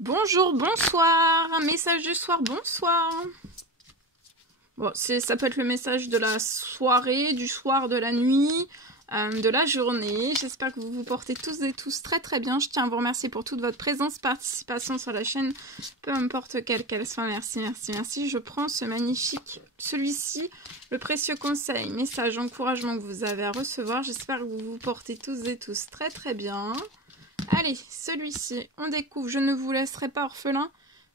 Bonjour, bonsoir, un message du soir, bonsoir. Bon, ça peut être le message de la soirée, du soir, de la nuit, de la journée. J'espère que vous vous portez tous et tous très très bien. Je tiens à vous remercier pour toute votre présence, participation sur la chaîne, peu importe quelle qu'elle soit. Merci, merci, merci. Je prends ce magnifique, celui-ci, le précieux conseil, message, encouragement que vous avez à recevoir. J'espère que vous vous portez tous et tous très très bien. Allez, celui-ci, on découvre, je ne vous laisserai pas orphelin.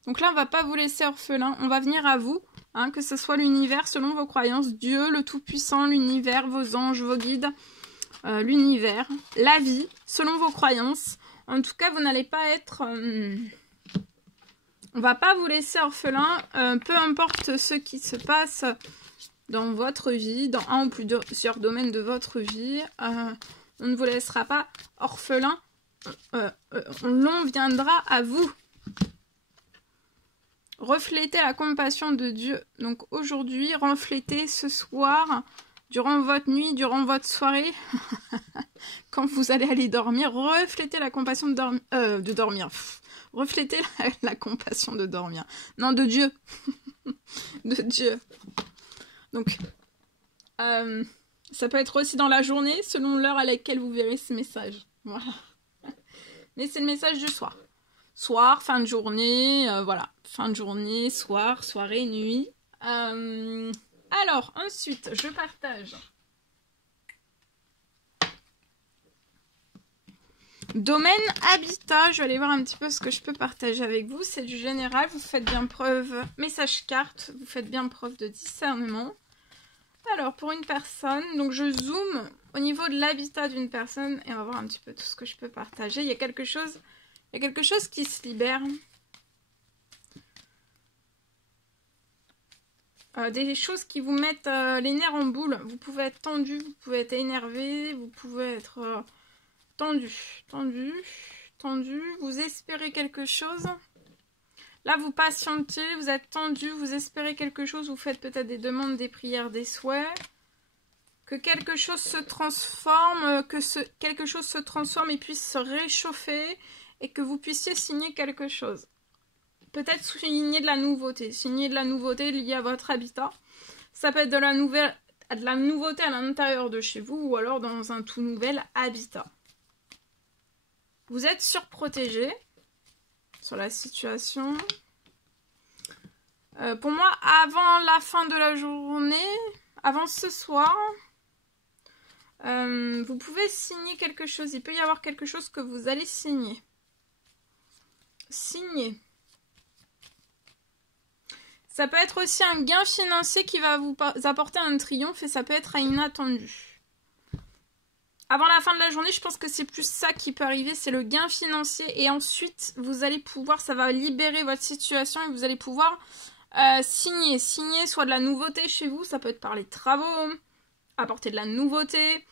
Donc là, on va pas vous laisser orphelin, on va venir à vous, hein, que ce soit l'univers selon vos croyances, Dieu, le Tout-Puissant, l'univers, vos anges, vos guides, l'univers, la vie, selon vos croyances. En tout cas, vous n'allez pas être... on va pas vous laisser orphelin, peu importe ce qui se passe dans votre vie, dans un ou plusieurs domaines de votre vie, on ne vous laissera pas orphelin. L'on viendra à vous. Reflétez la compassion de Dieu. Donc aujourd'hui, reflétez ce soir, durant votre nuit, durant votre soirée, quand vous allez aller dormir, reflétez la compassion de dormir. Reflétez la compassion de dormir. Non, de Dieu. De Dieu. Donc, ça peut être aussi dans la journée, selon l'heure à laquelle vous verrez ce message. Voilà. Mais c'est le message du soir. Soir, fin de journée, voilà. Fin de journée, soir, soirée, nuit. Alors, ensuite, je partage. Domaine habitat, je vais aller voir un petit peu ce que je peux partager avec vous. C'est du général, vous faites bien preuve, message carte, vous faites bien preuve de discernement. Alors, pour une personne, donc je zoome au niveau de l'habitat d'une personne et on va voir un petit peu tout ce que je peux partager. Il y a quelque chose qui se libère. Des choses qui vous mettent les nerfs en boule. Vous pouvez être tendu, vous pouvez être énervé, vous pouvez être tendu. Vous espérez quelque chose. Là, vous patientez, vous êtes tendu, vous espérez quelque chose, vous faites peut-être des demandes, des prières, des souhaits. Que quelque chose se transforme, quelque chose se transforme et puisse se réchauffer et que vous puissiez signer quelque chose. Peut-être signer de la nouveauté liée à votre habitat. Ça peut être de la nouveauté à l'intérieur de chez vous ou alors dans un tout nouvel habitat. Vous êtes surprotégé sur la situation. Pour moi, avant la fin de la journée, avant ce soir, vous pouvez signer quelque chose. Il peut y avoir quelque chose que vous allez signer. Signer. Ça peut être aussi un gain financier qui va vous apporter un triomphe et ça peut être inattendu. Avant la fin de la journée, je pense que c'est plus ça qui peut arriver, c'est le gain financier et ensuite vous allez pouvoir, ça va libérer votre situation et vous allez pouvoir signer soit de la nouveauté chez vous, ça peut être par les travaux, apporter de la nouveauté,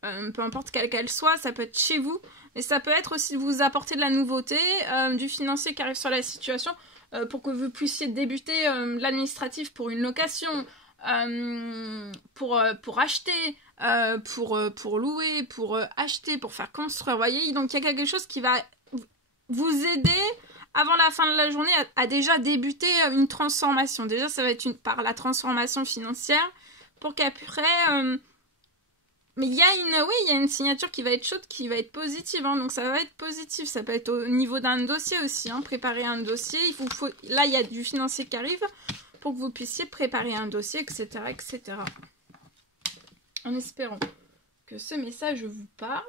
peu importe quelle qu'elle soit, ça peut être chez vous, mais ça peut être aussi vous apporter de la nouveauté, du financier qui arrive sur la situation, pour que vous puissiez débuter l'administratif pour une location, pour acheter, pour louer, pour acheter, pour faire construire, vous voyez, donc il y a quelque chose qui va vous aider avant la fin de la journée à déjà débuter une transformation. Déjà, ça va être par la transformation financière, pour qu'après... mais il y a une signature qui va être chaude, qui va être positive, hein, donc ça va être positif. Ça peut être au niveau d'un dossier aussi, hein, préparer un dossier. Là, il y a du financier qui arrive pour que vous puissiez préparer un dossier, etc., etc. En espérant que ce message vous parle.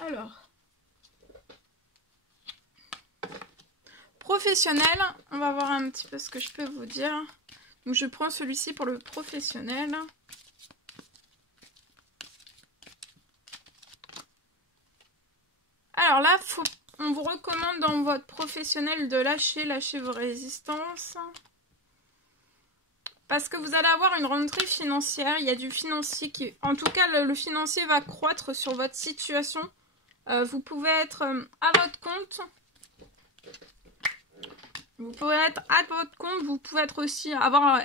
Alors, professionnel, on va voir un petit peu ce que je peux vous dire. Donc, je prends celui-ci pour le professionnel. Alors là, on vous recommande dans votre professionnel de lâcher vos résistances. Parce que vous allez avoir une rentrée financière. Il y a du financier qui... En tout cas, le financier va croître sur votre situation. Vous pouvez être à votre compte. Vous pouvez être à votre compte. Vous pouvez être aussi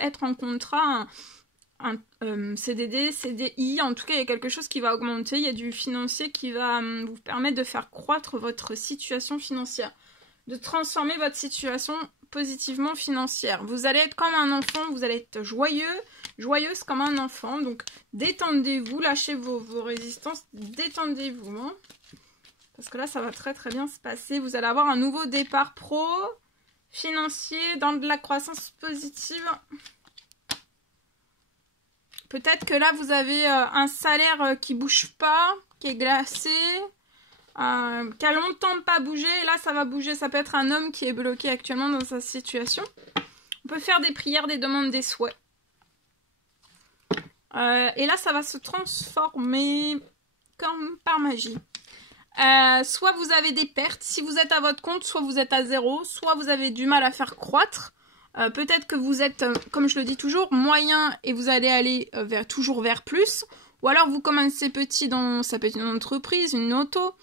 être en contrat... CDD, CDI, en tout cas il y a quelque chose qui va augmenter, il y a du financier qui va vous permettre de faire croître votre situation financière. de transformer votre situation positivement financière. Vous allez être comme un enfant, vous allez être joyeux, joyeuse comme un enfant. Donc détendez-vous, lâchez vos résistances, détendez-vous. Hein. Parce que là, ça va très très bien se passer. Vous allez avoir un nouveau départ pro, financier, dans de la croissance positive. Peut-être que là, vous avez un salaire qui bouge pas, qui est glacé, qui a longtemps pas bougé. Et là, ça va bouger. Ça peut être un homme qui est bloqué actuellement dans sa situation. On peut faire des prières, des demandes, des souhaits. Et là, ça va se transformer comme par magie. Soit vous avez des pertes, si vous êtes à votre compte, soit vous êtes à zéro, soit vous avez du mal à faire croître. Peut-être que vous êtes, comme je le dis toujours, moyen et vous allez aller toujours vers plus. Ou alors vous commencez petit, ça peut être une entreprise, une auto.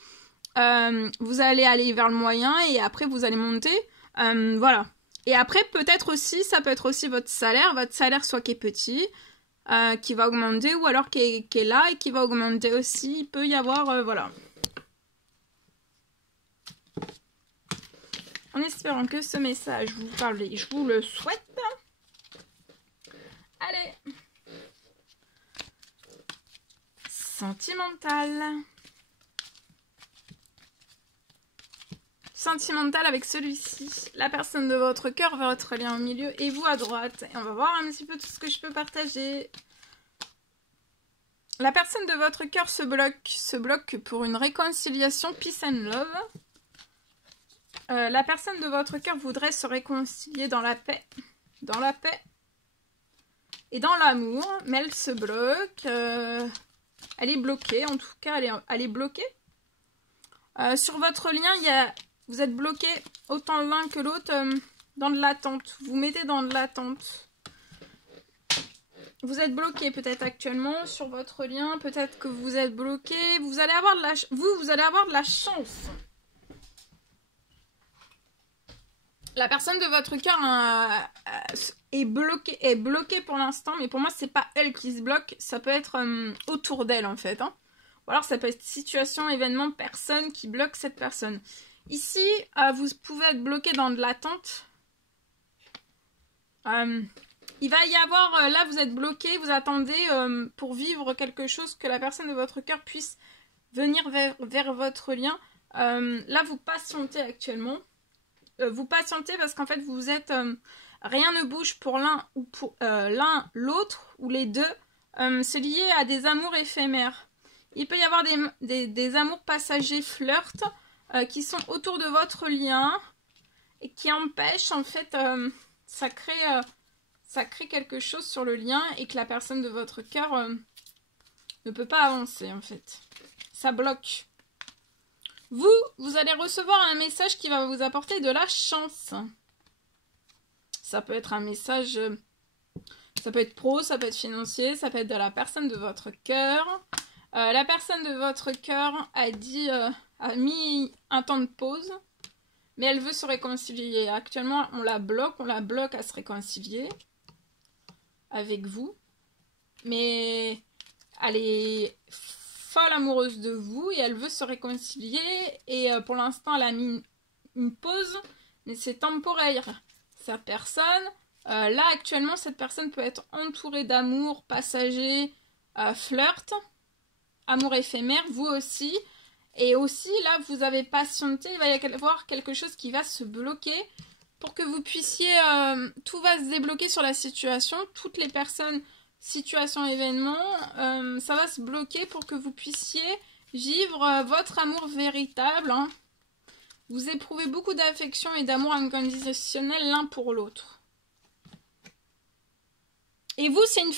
Vous allez aller vers le moyen et après vous allez monter. Voilà. Et après peut-être aussi, ça peut être aussi votre salaire soit qui est petit, qui va augmenter, ou alors qui est là et qui va augmenter aussi. Il peut y avoir, voilà. En espérant que ce message vous parle et je vous le souhaite. Allez. Sentimental. Sentimental avec celui-ci. La personne de votre cœur, votre lien au milieu et vous à droite. Et on va voir un petit peu tout ce que je peux partager. La personne de votre cœur se bloque pour une réconciliation, peace and love. La personne de votre cœur voudrait se réconcilier dans la paix et dans l'amour, mais elle se bloque. Elle est bloquée, en tout cas, elle est bloquée. Sur votre lien, vous êtes bloqué autant l'un que l'autre dans de l'attente. Vous mettez dans de l'attente. Vous êtes bloqué peut-être actuellement sur votre lien, peut-être que vous êtes bloqué. Vous allez avoir de la chance. La personne de votre cœur est bloquée pour l'instant, mais pour moi, c'est pas elle qui se bloque, ça peut être autour d'elle en fait. Hein. Ou alors ça peut être situation, événement, personne qui bloque cette personne. Ici, vous pouvez être bloqué dans de l'attente. Il va y avoir, là vous êtes bloqué, vous attendez pour vivre quelque chose, que la personne de votre cœur puisse venir vers votre lien. Là vous patientez actuellement. Vous patientez parce qu'en fait vous êtes rien ne bouge pour l'un ou pour l'autre ou les deux. C'est lié à des amours éphémères. Il peut y avoir des amours passagers flirt qui sont autour de votre lien et qui empêchent en fait ça crée quelque chose sur le lien et que la personne de votre cœur ne peut pas avancer en fait. Ça bloque. Vous allez recevoir un message qui va vous apporter de la chance. Ça peut être un message, ça peut être pro, ça peut être financier, ça peut être de la personne de votre cœur. La personne de votre cœur a mis un temps de pause, mais elle veut se réconcilier. Actuellement, on la bloque à se réconcilier avec vous. Mais elle est folle amoureuse de vous et elle veut se réconcilier et pour l'instant elle a mis une pause, mais c'est temporaire. Cette personne, là actuellement cette personne peut être entourée d'amour passager, flirt, amour éphémère, vous aussi. Et aussi là vous avez patienté, il va y avoir quelque chose qui va se bloquer pour que vous puissiez, tout va se débloquer sur la situation, toutes les personnes, situation, événement, ça va se bloquer pour que vous puissiez vivre votre amour véritable. Hein. Vous éprouvez beaucoup d'affection et d'amour inconditionnel l'un pour l'autre. Et vous, c'est une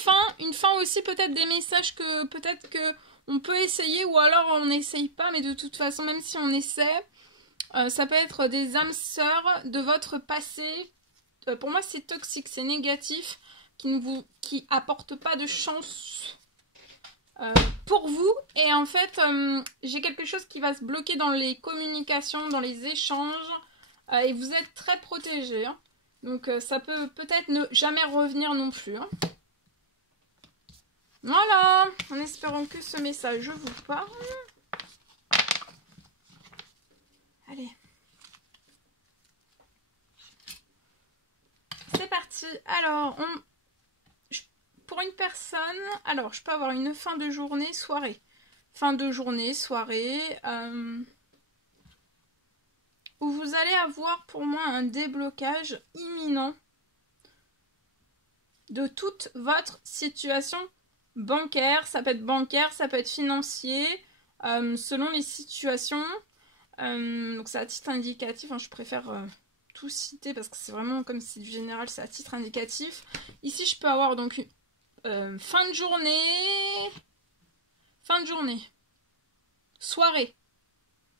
fin aussi peut-être des messages que peut-être que on peut essayer ou alors on n'essaye pas, mais de toute façon, même si on essaie, ça peut être des âmes sœurs de votre passé. Pour moi, c'est toxique, c'est négatif. Qui apporte pas de chance pour vous. Et en fait, j'ai quelque chose qui va se bloquer dans les communications, dans les échanges. Et vous êtes très protégé. Hein. Donc ça peut peut-être ne jamais revenir non plus. Hein. Voilà, en espérant que ce message vous parle. Allez. parti. Alors, pour une personne, alors je peux avoir une fin de journée, soirée. Fin de journée, soirée, où vous allez avoir pour moi un déblocage imminent de toute votre situation bancaire. Ça peut être bancaire, ça peut être financier, selon les situations. Donc c'est à titre indicatif, hein, je préfère tout citer parce que c'est vraiment comme c'est du général, c'est à titre indicatif. Ici je peux avoir donc une fin de journée, soirée,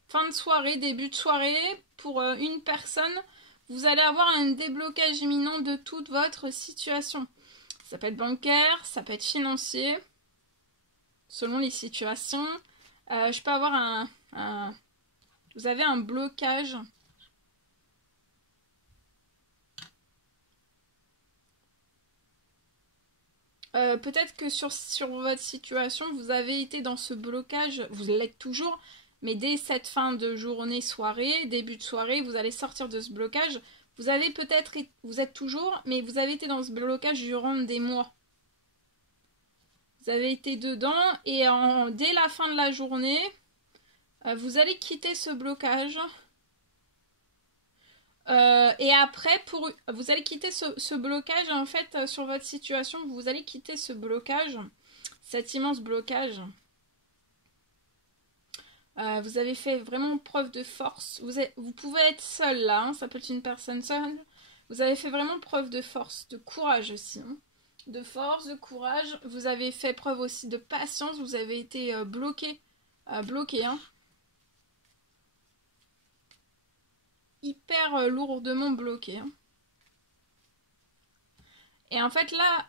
fin de soirée, début de soirée. Pour une personne, vous allez avoir un déblocage imminent de toute votre situation. Ça peut être bancaire, ça peut être financier, selon les situations. Je peux avoir vous avez un blocage. Peut-être que sur votre situation, vous avez été dans ce blocage, vous l'êtes toujours, mais dès cette fin de journée, soirée, début de soirée, vous allez sortir de ce blocage. Vous avez peut-être, vous êtes toujours, mais vous avez été dans ce blocage durant des mois. Vous avez été dedans et dès la fin de la journée, vous allez quitter ce blocage. Et après, vous allez quitter ce blocage, en fait, sur votre situation, vous allez quitter ce blocage, cet immense blocage. Vous avez fait vraiment preuve de force. Vous pouvez être seul là, hein, ça peut être une personne seule. Vous avez fait vraiment preuve de force, de courage aussi. Hein. De force, de courage. Vous avez fait preuve aussi de patience. Vous avez été bloqué. Hein. Hyper lourdement bloqué. Hein. Et en fait là,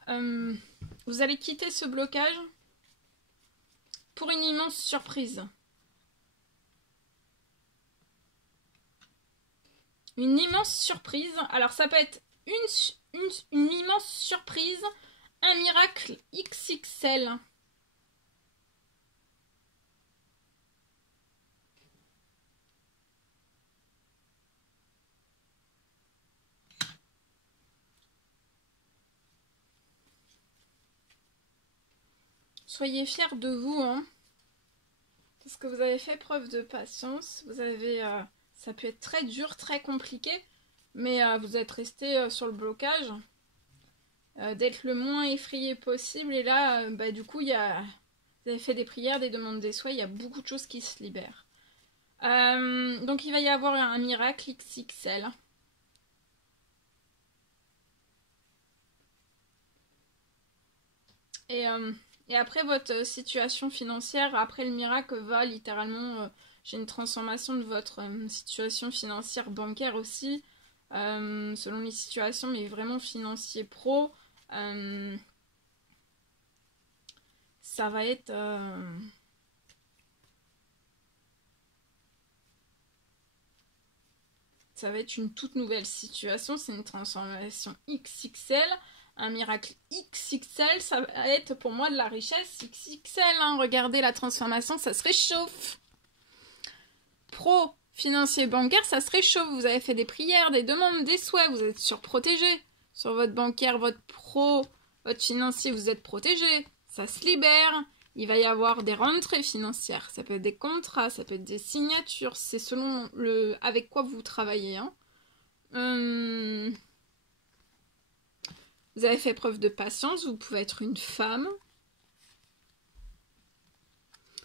vous allez quitter ce blocage pour une immense surprise. Une immense surprise. Alors ça peut être une immense surprise, un miracle XXL. Soyez fiers de vous, hein, parce que vous avez fait preuve de patience. Vous avez, ça peut être très dur, très compliqué, mais vous êtes resté sur le blocage, d'être le moins effrayé possible. Et là, du coup, vous avez fait des prières, des demandes des souhaits. Il y a beaucoup de choses qui se libèrent. Donc, il va y avoir un miracle XXL. Et après votre situation financière, après le miracle va littéralement, j'ai une transformation de votre situation financière bancaire aussi, selon les situations, mais vraiment financier pro. Ça va être... ça va être une toute nouvelle situation, c'est une transformation XXL. Un miracle XXL, ça va être pour moi de la richesse XXL. Hein. Regardez la transformation, ça se réchauffe. Pro, financier, bancaire, ça se réchauffe. Vous avez fait des prières, des demandes, des souhaits. Vous êtes surprotégé. Sur votre bancaire, votre pro, votre financier, vous êtes protégé. Ça se libère. Il va y avoir des rentrées financières. Ça peut être des contrats, ça peut être des signatures. C'est selon avec quoi vous travaillez. Hein. Vous avez fait preuve de patience, vous pouvez être une femme.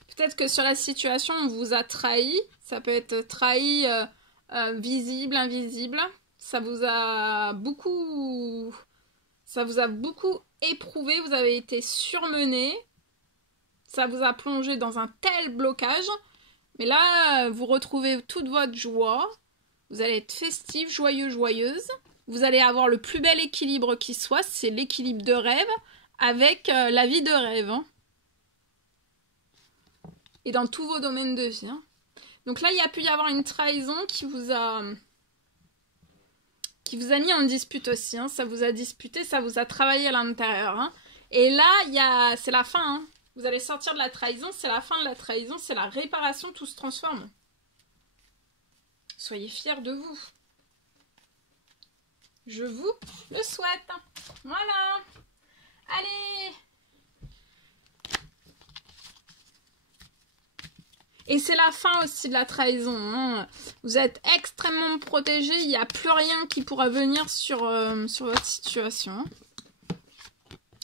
Peut-être que sur la situation, on vous a trahi. Ça peut être trahi visible, invisible. Ça vous a beaucoup éprouvé, vous avez été surmené. Ça vous a plongé dans un tel blocage. Mais là, vous retrouvez toute votre joie. Vous allez être festif, joyeux, joyeuse. Vous allez avoir le plus bel équilibre qui soit, c'est l'équilibre de rêve avec la vie de rêve. Hein. Et dans tous vos domaines de vie. Hein. Donc là, il y a pu y avoir une trahison qui vous a mis en dispute aussi. Hein. Ça vous a disputé, ça vous a travaillé à l'intérieur. Hein. Et là, c'est la fin. Hein. Vous allez sortir de la trahison, c'est la fin de la trahison, c'est la réparation, tout se transforme. Soyez fiers de vous. Je vous le souhaite. Voilà. Allez. Et c'est la fin aussi de la trahison. Hein. Vous êtes extrêmement protégé. Il n'y a plus rien qui pourra venir sur votre situation.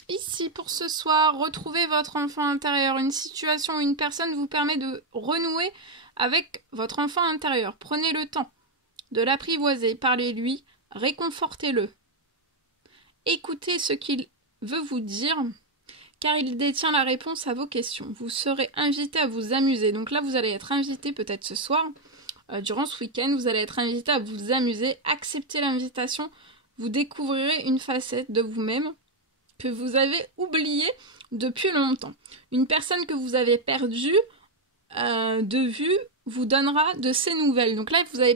Ici, pour ce soir, retrouvez votre enfant intérieur. Une situation ou une personne vous permet de renouer avec votre enfant intérieur. Prenez le temps de l'apprivoiser. Parlez-lui. Réconfortez-le. Écoutez ce qu'il veut vous dire, car il détient la réponse à vos questions. Vous serez invité à vous amuser. Donc là, vous allez être invité peut-être ce soir, durant ce week-end, vous allez être invité à vous amuser. Acceptez l'invitation. Vous découvrirez une facette de vous-même que vous avez oubliée depuis longtemps. Une personne que vous avez perdue de vue vous donnera de ses nouvelles. Donc là, vous avez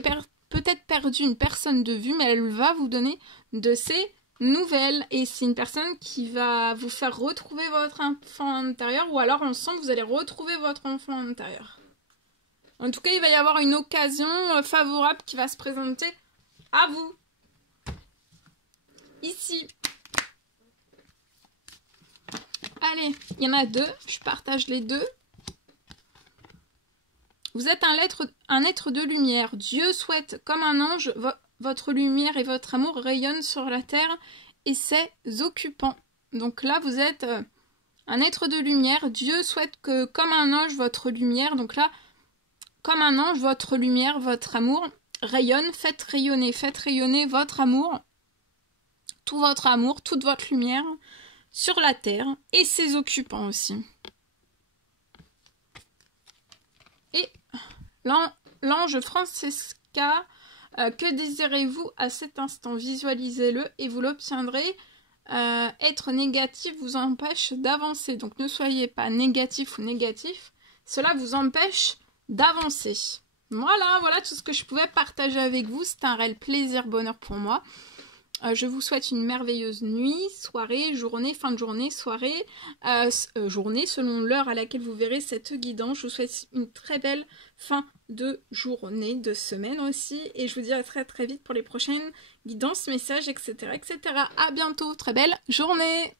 peut-être perdu une personne de vue, mais elle va vous donner de ses nouvelles. Et c'est une personne qui va vous faire retrouver votre enfant intérieur, ou alors ensemble, vous allez retrouver votre enfant intérieur. En tout cas, il va y avoir une occasion favorable qui va se présenter à vous. Ici. Allez, il y en a deux. Je partage les deux. Vous êtes un être de lumière. Dieu souhaite, comme un ange, votre lumière et votre amour rayonnent sur la terre et ses occupants. Donc là, vous êtes un être de lumière. Dieu souhaite que, comme un ange, votre lumière, donc là, comme un ange, votre lumière, votre amour rayonne. Faites rayonner votre amour, tout votre amour, toute votre lumière sur la terre et ses occupants aussi. Et l'ange Francesca, que désirez-vous à cet instant? Visualisez-le et vous l'obtiendrez. Être négatif vous empêche d'avancer. Donc ne soyez pas négatif ou négatif. Cela vous empêche d'avancer. Voilà tout ce que je pouvais partager avec vous. C'est un réel plaisir, bonheur pour moi. Je vous souhaite une merveilleuse nuit, soirée, journée, fin de journée, soirée, journée selon l'heure à laquelle vous verrez cette guidance. Je vous souhaite une très belle fin de journée, de semaine aussi. Et je vous dis à très très vite pour les prochaines guidances, messages, etc. etc. À bientôt, très belle journée!